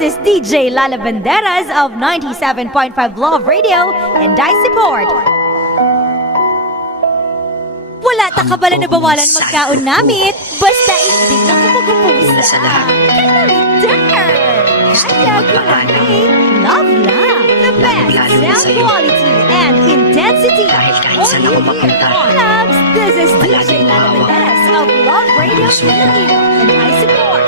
is DJ Lala Banderas of 97.5 Love Radio and I support. Wala takabala na bawalan magkaon namit, basta hindi na kumagupong sa dinner. Kaya kunay, love lang. The best sound quality and intensity. Dahil kahit saan ako mapunta, Loves, this is DJ Lala Banderas of Love Radio Filipino and I support.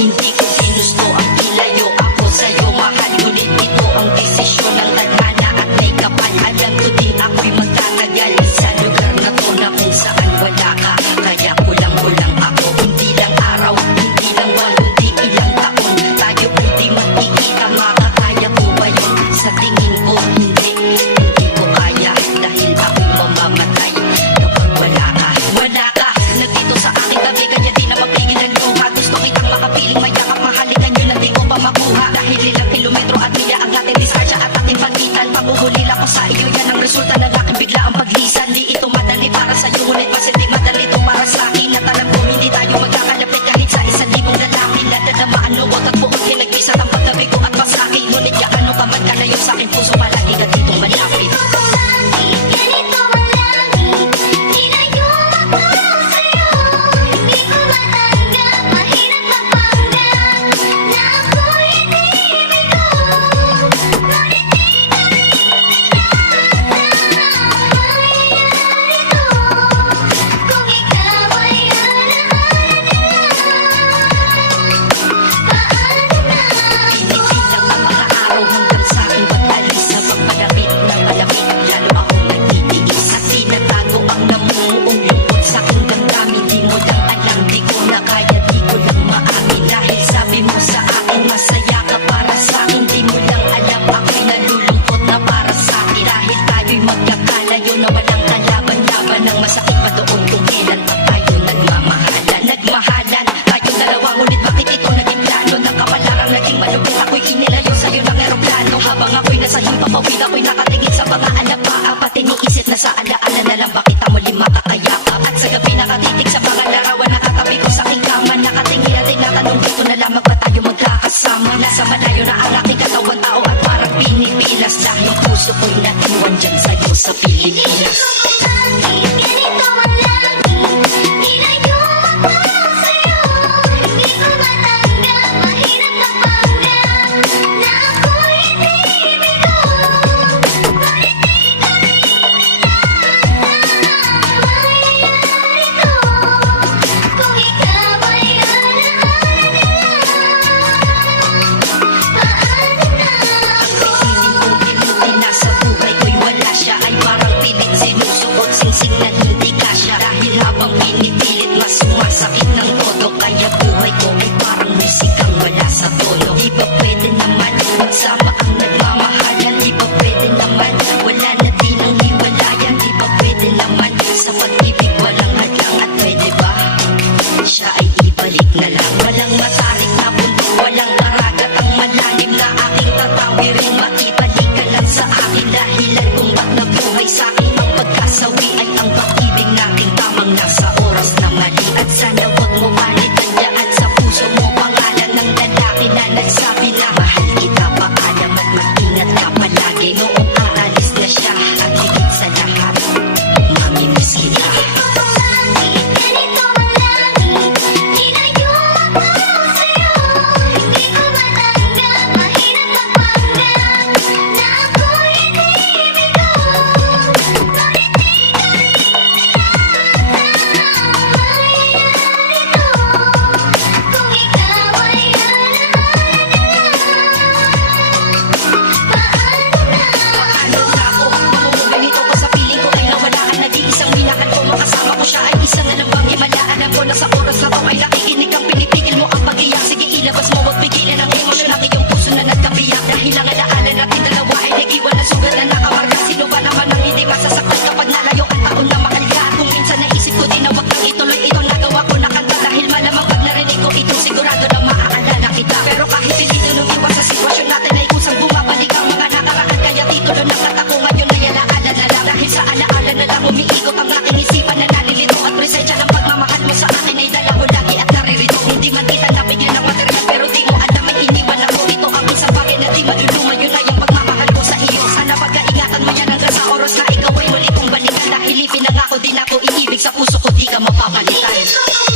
hindi ko ginusto ang ilayo ako sa'yo, mahal. Ngunit ito ang desisyon ng tadhana at may kapal. Alam ko di ako'y magtatagal sa lugar na to na kung saan wala ka. Kaya kulang-kulang ako, hindi lang araw, hindi lang buwan, kundi ilang taon. Tayo ay di magkikita, makakaya ko ba yun? Sa tingin ko hindi ko kaya. Dahil ako'y mamamatay kapag wala ka. Wala ka, nandito sa aking tabi, kaya di na mapigil ang luha. Gusto kitang makapiling mayakap, mahalingan yun ang di ko pa makuha. Dahil ilang kilometro at milya ang ating distansya at ating pagitan. Paghuhulil ako sa iyo, yan ang resulta ng aking biglaang paglisan. Di ito madali para sa'yo, ngunit mas hindi madali ito para sa akin. At alam ko hindi tayo magkakalapit kahit sa 1,000 lalaki. Nadadamaan lubot at buot hinagpisat ang paggabi ko at pasaki. Ngunit gaano ka man kalayo sa aking puso, palagi ka ditong malapit. Pinipilang ang mga araw hanggang sa aking pag-alis. Sa pagpadapit ng malamig, lalo akong nagtitiis. At tinatago ang namumuong lungkot sa aking damdamin. Di mo lang alam, di ko na kaya, di ko lang maamin. Dahil sabi mo sa akin, masaya ka para sa akin. Di mo lang alam, ako'y nalulungkot na para sa akin. Dahil tayo'y magkakalayo na walang kalaban-laban. Ang masakit pa doon kung kailan pa tayo nagmamahalan. Nagmahalan, tayong dalawa, ngunit bakit ito naging plano? Ng kapalarang naging malupit, ako'y inilayo sa'yo ng eroplano. Habang ako'y nasa himpapawid, ako'y nakatingin sa mga alapaang. Pati niisip na sa alaala na lang, bakit ang muli makakayakap? At sa gabi nakatitig sa mga larawan, nakatabi ko sa aking kama. Nakatingin at tinatanong, dito na lamang ba tayo magkakasama? Nasa malayo na ang aking katawan, tao at parang pinipilas. Dahil puso ko'y naiwan dyan sa'yo sa Pilipinas. Piling kong pinuti na sa buhay ko'y wala siya. Ay parang pilit sinusuot, singsing na hindi kasya. Dahil habang pinipilit, mas sumasakit ng todo. Kaya buhay ko ay parang musikang wala sa tono. Di ba pwede naman magsama ang nagmamahalan? Di ba pwede naman wala na din ang hiwalayan? Di ba pwede naman sa pag-ibig walang hadlang? At pwede ba siya ay ibalik na lang? Walang matarik na bundok, walang karagat ang malalim na aking tatawirin. Maibalik ka lang sa akin, dahilan kung ba't nabuhay sa akin ang pagkasawi ay ang pag-ibig natin tamang nasa oras na mali. At sana wag mo palitan dyan sa puso mo pangalan ng lalaki na nagsabi na mahal kita, paalam at mag-ingat ka palagi. Noong aalis na siya at higit sa lahat, mamimiss kita. Paano na ako? Mamumuganito ko sa piling ko ay nawala ang nag-iisang minahal ko. Makasama ko siya ay isa na lang bang himala. Alam ko na sa oras na to ay nakikinig kang pinipigil mo ang pag-iyak. Sige ilabas mo, wag pigilan ang emosyon ng iyong puso na nagkabiyak. Dahil ang alaala natin dalawa ay nag-iwan na sugat na nakamarka. Sino ba naman ang hindi masasaktan kapag nalayo ang taon na mahal ka? Kung minsan naisip ko din na wag nang ituloy ito, nagawa ko na kanta. Dahil malamang pag narinig ko ito, sigurado na maaalala kita. Pero kahit pilito nung iwas sa sitwasyon natin ay kusang bumabalik ang mga nakaraan. Kaya titulo ng kata ko ngayon ay alaala na lang. Dahil sa alaala na lang umiikot ang ako din ako iibig sa puso ko di ka mapapalitan.